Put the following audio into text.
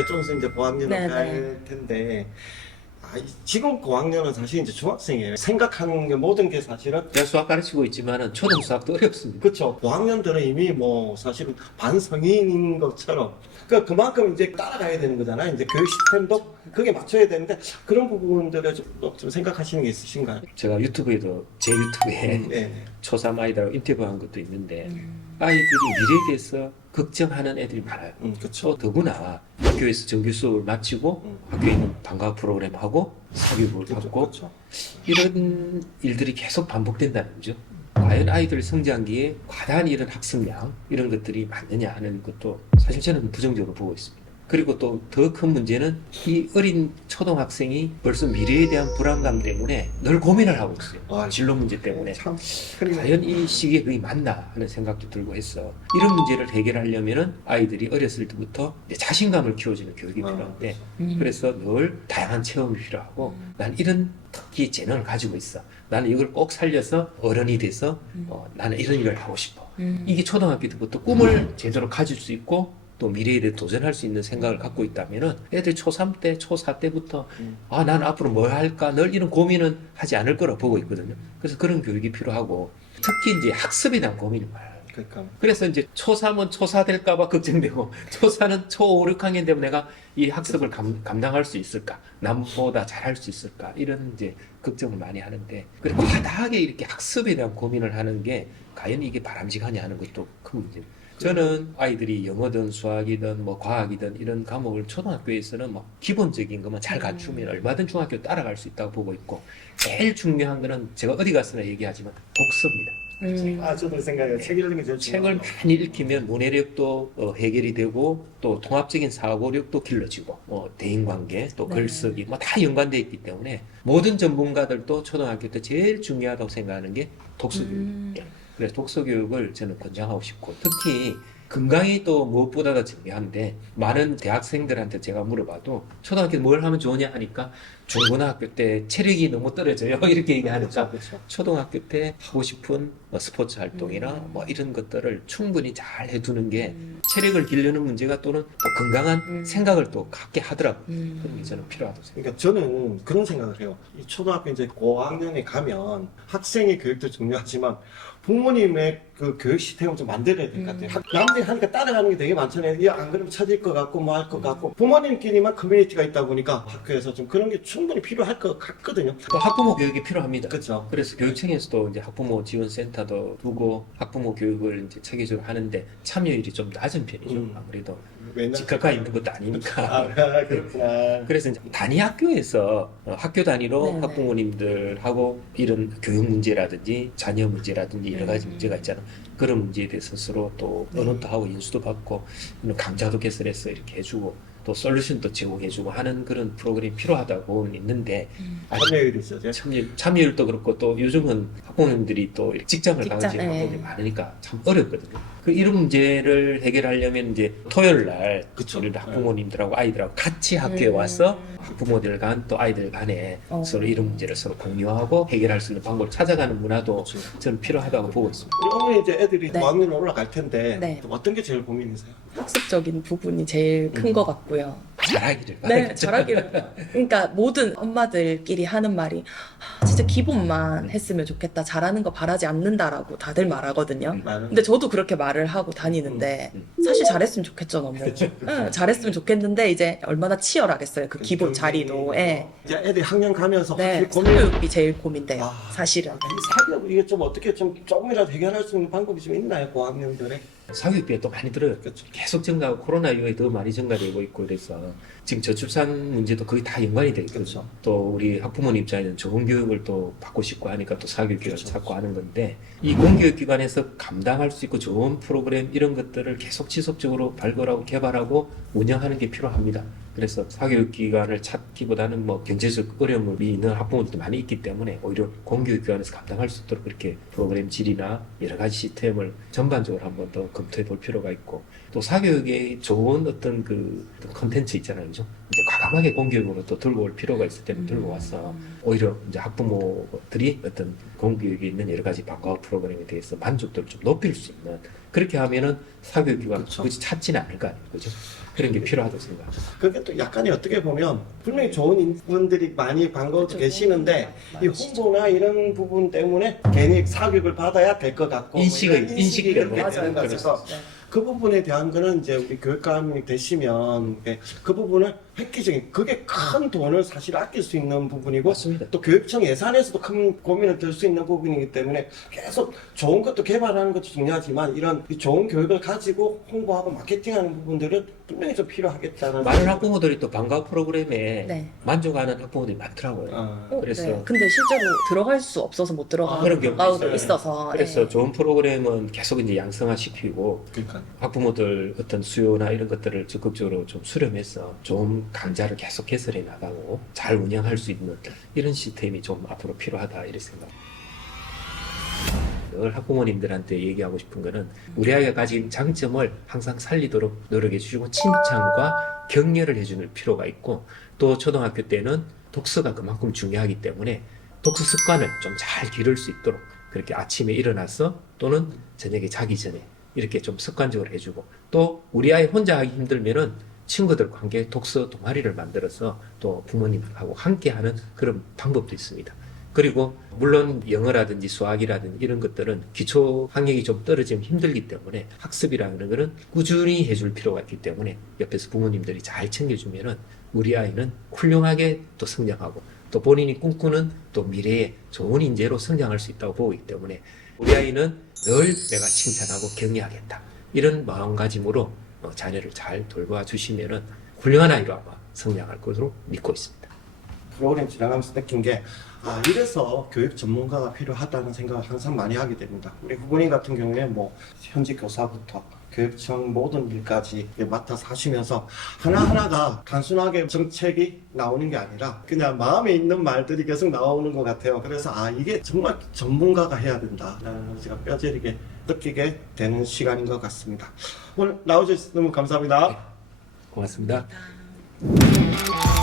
이제 좀 있으면 이제 고학년을 네, 갈 텐데 아, 이- 지금 고학년은 사실 이제 중학생이에요. 생각하는 게 모든 게 사실은 제가 수학 가르치고 있지만은 초등 수학도 어렵습니다. 그렇죠. 고학년들은 이미 뭐 사실은 반성인인 것처럼 그 그만큼 이제 따라가야 되는 거잖아 요. 이제 교육 시스템도 그게 맞춰야 되는데 그런 부분들에 좀, 좀 생각하시는 게 있으신가요? 제가 유튜브에도 제 유튜브에 네. 초3 아이들하고 인터뷰한 것도 있는데 음. 아이들이 미래에 대해서 걱정하는 애들이 많아요. 음, 그렇죠. 또 더구나 학교에서 정규 수업을 마치고 음. 학교에 있는 방과 프로그램 하고 사교육을 그렇죠. 받고 그렇죠. 이런 일들이 계속 반복된다는 거죠. 과연 아이들 성장기에 과다한 이런 학습량 이런 것들이 맞느냐 하는 것도 사실 저는 부정적으로 보고 있습니다. 그리고 또 더 큰 문제는 이 어린 초등학생이 벌써 미래에 대한 불안감 때문에 늘 고민을 하고 있어요. 아, 진로 문제 때문에. 참. 과연 이 시기에 그게 맞나 하는 생각도 들고 했어. 이런 문제를 해결하려면은 아이들이 어렸을 때부터 자신감을 키워주는 교육이 아, 필요한데 음. 그래서 늘 다양한 체험이 필요하고 난 이런 특기 재능을 가지고 있어. 나는 이걸 꼭 살려서 어른이 돼서 음. 어, 나는 이런 일을 하고 싶어. 음. 이게 초등학교 때부터 꿈을 제대로 가질 수 있고 또 미래에 대해 도전할 수 있는 생각을 갖고 있다면은 애들 초3 때, 초4 때부터 음. 아, 난 앞으로 뭘 할까 늘 이런 고민은 하지 않을 거라 보고 있거든요. 그래서 그런 교육이 필요하고 특히 이제 학습에 대한 고민이 많아요. 그러니까 그래서 이제 초3은 초4 될까봐 걱정되고 초4는 초5, 6학년 되면 내가 이 학습을 감, 감당할 수 있을까? 남보다 잘할 수 있을까? 이런 이제 걱정을 많이 하는데 그리고 과다하게 이렇게 학습에 대한 고민을 하는 게 과연 이게 바람직하냐 하는 것도 큰 문제입니다. 저는 아이들이 영어든 수학이든 뭐 과학이든 이런 과목을 초등학교에서는 뭐 기본적인 것만 잘 갖추면 얼마든 중학교 따라갈 수 있다고 보고 있고 제일 중요한 거는 제가 어디 가서나 얘기하지만 독서입니다. 음. 아 저도 생각해요. 책 읽는 게 제일 책을 중요하죠. 많이 읽히면 문해력도 어, 해결이 되고 또 통합적인 사고력도 길러지고 뭐 대인관계 또 네. 글쓰기 뭐 다 연관되어 있기 때문에 모든 전문가들도 초등학교 때 제일 중요하다고 생각하는 게 독서교육. 음. 그래서 독서 교육을 저는 권장하고 싶고 특히 건강이 또 무엇보다 더 중요한데 많은 대학생들한테 제가 물어봐도 초등학교 뭘 하면 좋으냐 하니까 중고등학교 때 체력이 너무 떨어져요 이렇게 얘기하니까 그렇죠. 초등학교 때 하고 싶은 뭐 스포츠 활동이나 음. 뭐 이런 것들을 충분히 잘 해두는 게 음. 체력을 기르는 문제가 또는 또 건강한 음. 생각을 또 갖게 하더라고요. 음. 그런 게 저는 필요하다고 생각해요. 그러니까 저는 그런 생각을 해요. 이 초등학교 이제 고학년에 가면 학생의 교육도 중요하지만 부모님의 그 교육 시스템을 좀 만들어야 될 것 같아요. 음. 학- 남들이 하니까 따라가는 게 되게 많잖아요. 야, 안 그러면 처질 것 같고 뭐 할것 같고 부모님끼리만 커뮤니티가 있다 보니까 학교에서 좀 그런 게 충 분히 필요할 것 같거든요. 또 학부모 교육이 필요합니다. 그렇죠. 그래서 교육청에서도 이제 학부모 지원센터도 두고 학부모 교육을 이제 체계적으로 하는데 참여율이 좀 낮은 편이죠. 음. 아무래도 맨날 집가까이 있는 것도 아니니까. 아, 그렇구나. 그래서 이제 단위 학교에서 어, 학교 단위로 네네. 학부모님들하고 이런 교육 문제라든지 자녀 문제라든지 여러 가지 음. 문제가 있잖아. 그런 문제에 대해서 스스로 또 네. 언어도 하고 인수도 받고 이런 강좌도 개설해서 이렇게 해주고 또 솔루션도 제공해주고 하는 그런 프로그램이 필요하다고 있는데 음. 참여율이 있어요. 참여, 참여율도 그렇고 또 요즘은 학부모님들이 또 직장을 직장, 가지는 예. 학부모님이 많으니까 참 어렵거든요. 그 이런 문제를 해결하려면 이제 토요일 날 그쵸. 우리 학부모님들하고 아이들하고 같이 학교에 음. 와서 학부모들 간 또 아이들 간에 어. 서로 이런 문제를 서로 공유하고 해결할 수 있는 방법을 찾아가는 문화도 그렇죠. 저는 필요하다고 보고 있습니다. 우리 어머니 이제 애들이 네. 고학년 올라갈 텐데 네. 어떤 게 제일 고민이세요? 학습적인 부분이 제일 큰 음. 것 같고요. 잘하기를 네. 잘하기를. 그러니까 모든 엄마들끼리 하는 말이 아, 진짜 기본만 음. 했으면 좋겠다. 잘하는 거 바라지 않는다라고 다들 말하거든요. 나는 근데 저도 그렇게 말을 하고 다니는데 음, 사실 잘했으면 좋겠죠 너무. 응, 잘했으면 좋겠는데 이제 얼마나 치열하겠어요 그 기본 자리도. 예. 이제 애들이 학년 가면서 네, 확실히 고민 사교육이 제일 고민돼요. 아. 사실은. 이 사교육 이게 좀 어떻게 좀 조금이라도 해결할 수 있는 방법이 좀 있나요 고학년들의? 사교육비가 또 많이 들어요. 그렇죠. 계속 증가하고 코로나 이후에 더 많이 증가되고 있고 그래서 지금 저출산 문제도 거의 다 연관이 돼 있거든요. 그렇죠. 또 우리 학부모님 입장에는 좋은 교육을 또 받고 싶고 하니까 또 사교육기관을 그렇죠. 찾고 하는 건데 이 공교육기관에서 감당할 수 있고 좋은 프로그램 이런 것들을 계속 지속적으로 발굴하고 개발하고 운영하는 게 필요합니다. 그래서 사교육 기관을 찾기보다는 뭐 경제적 어려움이 있는 학부모들도 많이 있기 때문에 오히려 공교육 기관에서 감당할 수 있도록 그렇게 프로그램 질이나 여러 가지 시스템을 전반적으로 한번 더 검토해 볼 필요가 있고 또 사교육에 좋은 어떤 그 컨텐츠 있잖아요. 그죠? 이제 과감하게 공교육으로 또 들고 올 필요가 있을 때는 들고 와서 오히려 이제 학부모들이 어떤 공교육에 있는 여러 가지 방과 후 프로그램에 대해서 만족도를 좀 높일 수 있는 그렇게 하면은 사교육기관 그쵸. 굳이 찾지는 않을 거 아니에요. 그죠? 그런 게 필요하다고 생각합니다. 그게 또 약간이 어떻게 보면 분명히 좋은 분들이 많이 반가워 그렇죠. 계시는데 이. 홍보나 이런 부분 때문에 괜히 사교육을 받아야 될 것 같고 뭐 인식을- 이런 인식이. 되는 것 같아서 네. 그 부분에 대한 거는 이제 우리 교육감이 되시면 예, 그 부분을 획기적인 그게 큰 돈을 사실 아낄 수 있는 부분이고 맞습니다. 또 교육청 예산에서도 큰 고민을 들 수 있는 부분이기 때문에 계속 좋은 것도 개발하는 것도 중요하지만 이런 이 좋은 교육을 가지고 홍보하고 마케팅하는 부분들은 분명히 좀 필요하겠다는 많은 학부모들이 또 방과 프로그램에 네. 만족하는 학부모들이 많더라고요. 어, 어, 그래서- 네. 근데 실제로 들어갈 수 없어서 못 들어가는 아, 그런 경우도 경우도 있어요. 있어서 그래서 네. 좋은 프로그램은 계속 이제 양성화시키고 그러니까 학부모들 어떤 수요나 이런 것들을 적극적으로 좀 수렴해서 좋은 강좌를 계속 개설해 나가고 잘 운영할 수 있는 이런 시스템이 좀 앞으로 필요하다 이렇게 생각합니다. 늘 학부모님들한테 얘기하고 싶은 거는 우리 아이가 가진 장점을 항상 살리도록 노력해 주시고 칭찬과 격려를 해주는 필요가 있고 또 초등학교 때는 독서가 그만큼 중요하기 때문에 독서 습관을 좀 잘 기를 수 있도록 그렇게 아침에 일어나서 또는 저녁에 자기 전에 이렇게 좀 습관적으로 해주고 또 우리 아이 혼자 하기 힘들면은 친구들과 함께 독서 동아리를 만들어서 또 부모님하고 함께 하는 그런 방법도 있습니다. 그리고 물론 영어라든지 수학이라든지 이런 것들은 기초 학력이 좀 떨어지면 힘들기 때문에 학습이라는 것은 꾸준히 해줄 필요가 있기 때문에 옆에서 부모님들이 잘 챙겨주면은 우리 아이는 훌륭하게 또 성장하고 또 본인이 꿈꾸는 또 미래에 좋은 인재로 성장할 수 있다고 보기 때문에 우리 아이는 늘 내가 칭찬하고 격려하겠다 이런 마음가짐으로 어, 자녀를 잘 돌봐 주시면은 훌륭한 아이로 아마 성장할 것으로 믿고 있습니다. 프로그램 지나가면서 느낀 게, 아, 이래서 교육 전문가가 필요하다는 생각을 항상 많이 하게 됩니다. 우리 후보님 같은 경우에 뭐, 현직 교사부터 교육청 모든 일까지 맡아서 하시면서 하나하나가 단순하게 정책이 나오는 게 아니라 그냥 마음에 있는 말들이 계속 나오는 것 같아요. 그래서 아, 이게 정말 전문가가 해야 된다라는 걸 제가 뼈저리게 느끼게 되는 시간인 것 같습니다. 오늘 나와주셔서 너무 감사합니다. 고맙습니다. 감사합니다.